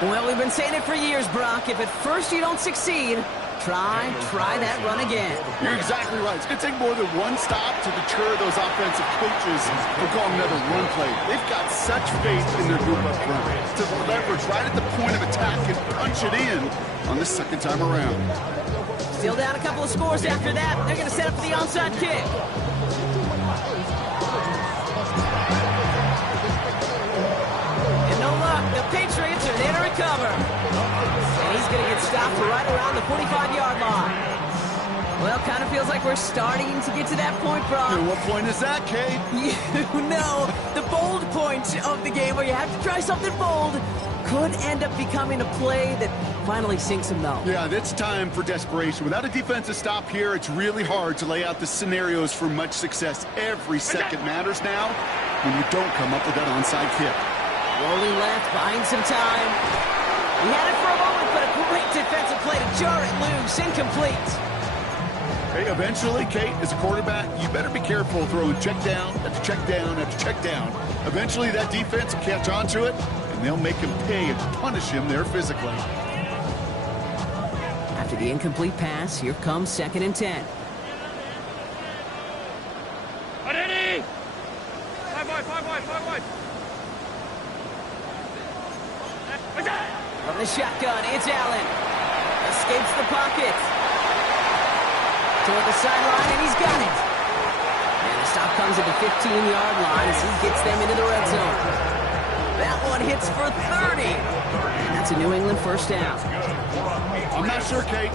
Well, we've been saying it for years, Brock. If at first you don't succeed, try that run again. You're exactly right. It's going to take more than one stop to deter those offensive coaches from calling another run play. They've got such faith in their group up front to leverage right at the point of attack and punch it in on the second time around. Still down a couple of scores after that. They're going to set up for the onside kick. And no luck. The Patriots are there to recover. And he's going to get stopped right around the 45-yard line. Well, kind of feels like we're starting to get to that point, Brock. And what point is that, Kate? You know, the bold point of the game where you have to try something bold could end up becoming a play that finally sinks him, though. Yeah, it's time for desperation. Without a defensive stop here, it's really hard to lay out the scenarios for much success. Every second matters now when you don't come up with that onside kick. Rolling left, buying some time. He had it for a moment, but a great defensive play to jar it loose. Incomplete. Hey, eventually, Kate, as a quarterback, you better be careful throwing check down after check down after check down. Eventually, that defense will catch on to it, and they'll make him pay and punish him there physically. After the incomplete pass, here comes second and 10. Ready? 5 wide. From the shotgun, it's Allen. Escapes the pocket. Toward the sideline, and he's got it. And the stop comes at the 15-yard line as he gets them into the red zone. That one hits for 30. And that's a New England first down. I'm not sure, Kate.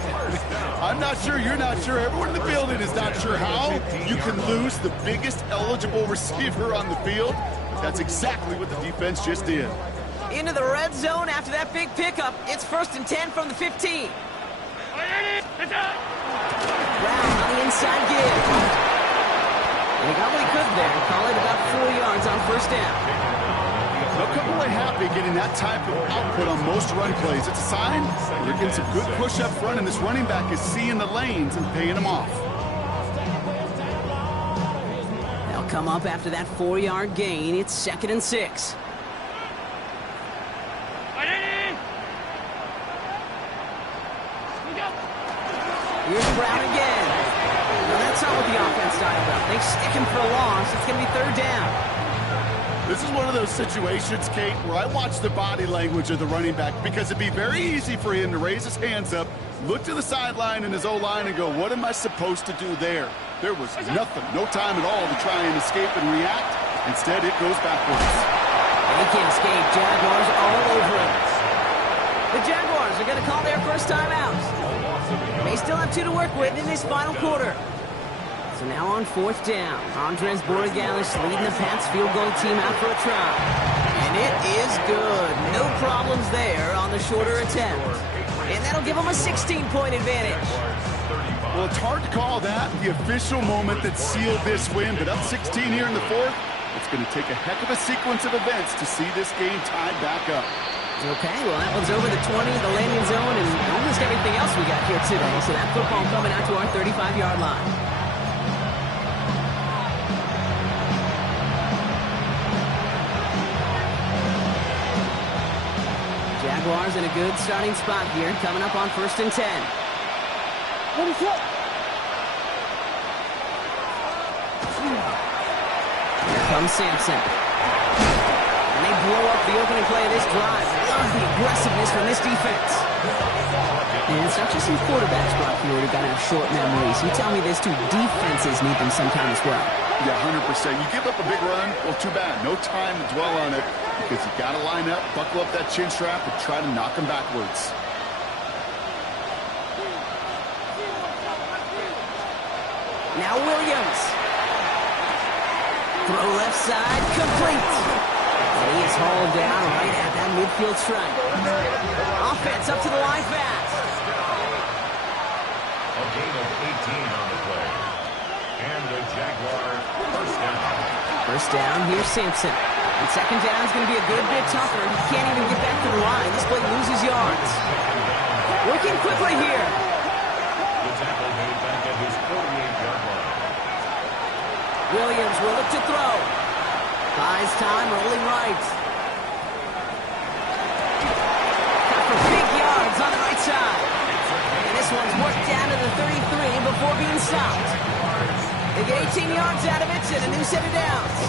I'm not sure. You're not sure. Everyone in the building is not sure how you can lose the biggest eligible receiver on the field. That's exactly what the defense just did. Into the red zone after that big pickup. It's first and 10 from the 15. Brown on the inside give. And he got what he could there. Call it about 4 yards on first down. They'll come away happy getting that type of output on most run plays. It's a sign they're getting some good push up front, and this running back is seeing the lanes and paying them off. They'll come up after that 4-yard gain. It's second and 6. Here's Brown again. No, that's not what the offense dialed up. They stick him for a loss. It's going to be third down. This is one of those situations, Kate, where I watch the body language of the running back because it'd be very easy for him to raise his hands up, look to the sideline in his O-line and go, what am I supposed to do there? There was nothing, no time at all to try and escape and react. Instead, it goes backwards. And he can't escape. Jaguars all over him. The Jaguars are going to call their first time out. They still have 2 to work with in this final quarter. So now on fourth down, Andres Borregales leading the Pats field goal team out for a try. And it is good. No problems there on the shorter attempt. And that'll give them a 16-point advantage. Well, it's hard to call that the official moment that sealed this win, but up 16 here in the fourth, it's going to take a heck of a sequence of events to see this game tied back up. Okay, well, that one's over the 20, the landing zone, and almost everything else we got here today. So that football coming out to our 35-yard line. Jaguars in a good starting spot here, coming up on first and 10. What is it? Here comes Sampson. And they blow up the opening play of this drive. Love the aggressiveness from this defense. And it's not just some quarterbacks, Brock, you already got to have short memories. You tell me this too, defenses need them sometime as well. Yeah, 100%. You give up a big run, well, too bad. No time to dwell on it because you got to line up, buckle up that chin strap, and try to knock them backwards. Now Williams. Throw left side, complete. And he is hauled down right at that midfield stripe. Offense up to the line fast. A gain of 18 on the play. And the Jaguars first down. First down, here's Sampson. And second down is going to be a good bit tougher. He can't even get back to the line. This play loses yards. Working quickly here. The tackle made back at his 48-yard line. Williams will look to throw. Buys time, rolling right. Got for big yards on the right side. And this one's worked down to the 33 before being stopped. They get 18 yards out of it and a new set of downs.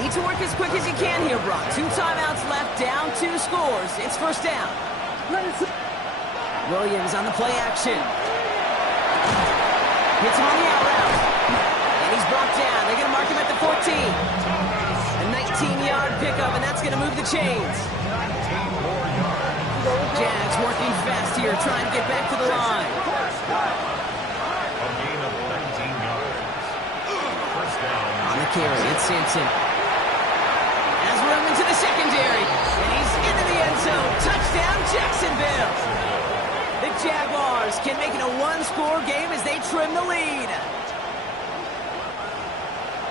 Need to work as quick as you can here, Brock. 2 timeouts left, down 2 scores. It's first down. Williams on the play action. Hits him on the out route. And he's brought down. They're going to mark him at the 14. A 19-yard pickup, and that's going to move the chains. Jags working fast here, trying to get back to the line. A gain of 19 yards. First down. On the carry, it's Sampson. Has room into the secondary. And he's into the end zone. Touchdown, Jacksonville. The Jaguars can make it a 1-score game as they trim the lead.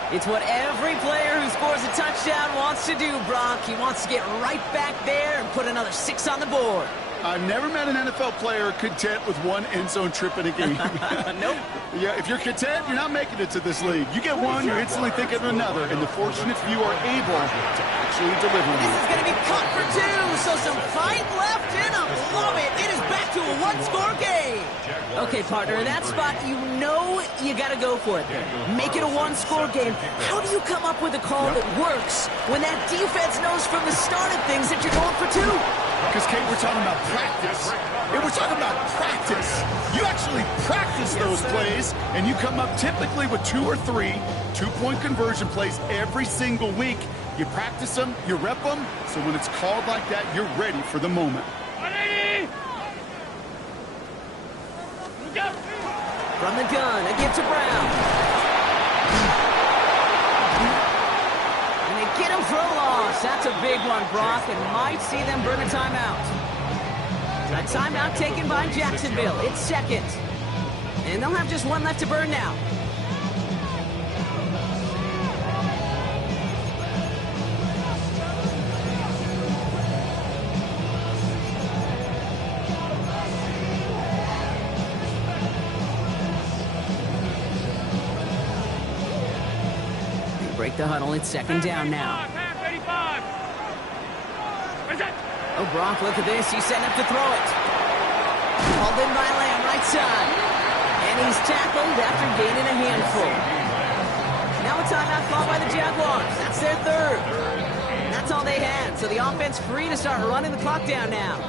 It's what every player who scores a touchdown wants to do, Brock. He wants to get right back there and put another 6 on the board. I've never met an NFL player content with 1 end zone trip in a game. Nope. Yeah, if you're content, you're not making it to this league. You get one, you're instantly thinking of another, and the fortunate few are able to actually deliver This one. is going to be caught for 2, so some fight left in him. Love it. It is back to a 1-score game. Okay, partner, in that spot, you know you got to go for it there. Make it a 1-score game. How do you come up with a call that works when that defense knows from the start of things that you're going for 2? Because, Kate, we're talking about practice. And we're talking about practice. You actually practice those plays, and you come up typically with 2 or 3 2-point conversion plays every single week. You practice them, you rep them, so when it's called like that, you're ready for the moment. From the gun, a give to Brown. And they get him for a loss. That's a big one, Brock, and might see them burn a timeout. A timeout taken by Jacksonville. It's second. And they'll have just 1 left to burn now. They break the huddle. It's second down now. Oh, Brock, look at this. He's setting up to throw it. Hauled in by Lamb, right side. And he's tackled after gaining a handful. Now a timeout called by the Jaguars. That's their 3rd. And that's all they had. So the offense free to start running the clock down now.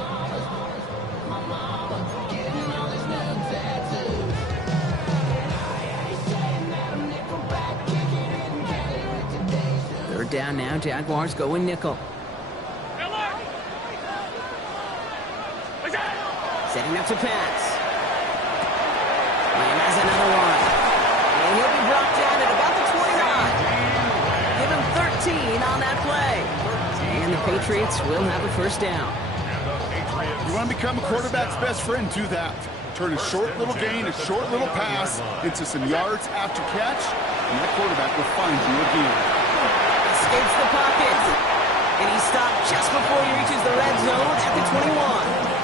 Third down now. Jaguars going nickel. Setting up to pass. Lamb has another one. And he'll be brought down at about the 29. Give him 13 on that play. And the Patriots will have a first down. You want to become a quarterback's best friend, do that. Turn a short little gain, a short little pass into some yards after catch, and that quarterback will find you again. Escapes the pocket. And he stopped just before he reaches the red zone at the 21.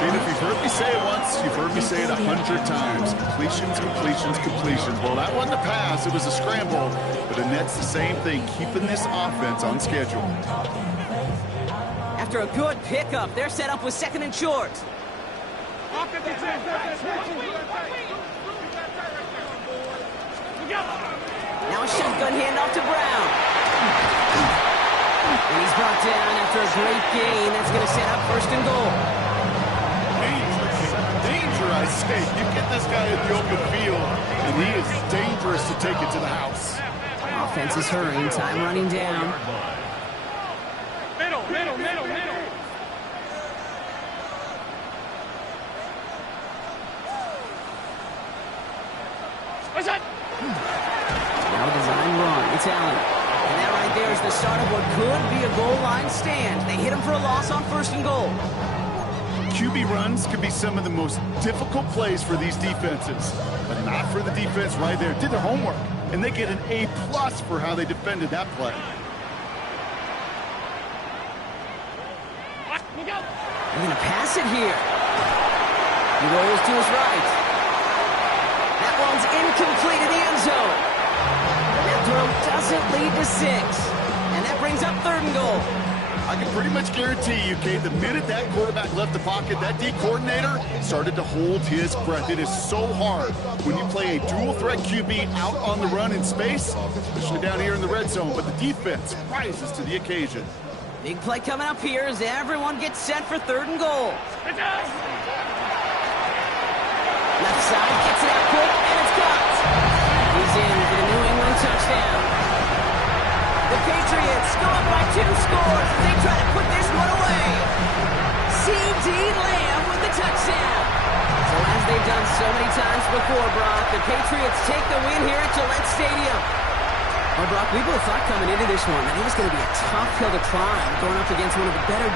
And if you've heard me say it once, you've heard me say it 100 times. Completions, completions, completions. Well, that wasn't a pass. It was a scramble. But Annette's the same thing, keeping this offense on schedule. After a good pickup, they're set up with 2nd and short. Now a shotgun handoff to Brown. And he's brought down after a great gain. That's going to set up first and goal. Danger, I say. You get this guy in the open field, and he is dangerous to take it to the house. Offense is hurrying. Time running down. Middle. What's that? Now a design run. It's Allen. And that right there is the start of what could be a goal line stand. They hit him for a loss on first and goal. QB runs could be some of the most difficult plays for these defenses, but not for the defense right there. Did their homework, and they get an A+ for how they defended that play. They're going to pass it here. He rolls to his right. That one's incomplete in the end zone. That throw doesn't lead to 6. And that brings up third and goal. I can pretty much guarantee you, Kate, the minute that quarterback left the pocket, that D coordinator started to hold his breath. It is so hard when you play a dual-threat QB out on the run in space, especially down here in the red zone, but the defense rises to the occasion. Big play coming up here as everyone gets set for third and goal. Left side, gets it out quick, and it's caught. He's in for the New England touchdown. The Patriots go up by 2 scores as they try to put this one away. C.D. Lamb with the touchdown. So as they've done so many times before, Brock, the Patriots take the win here at Gillette Stadium. Well, Brock, we both thought coming into this one that it was going to be a tough hill to climb, going up against one of the better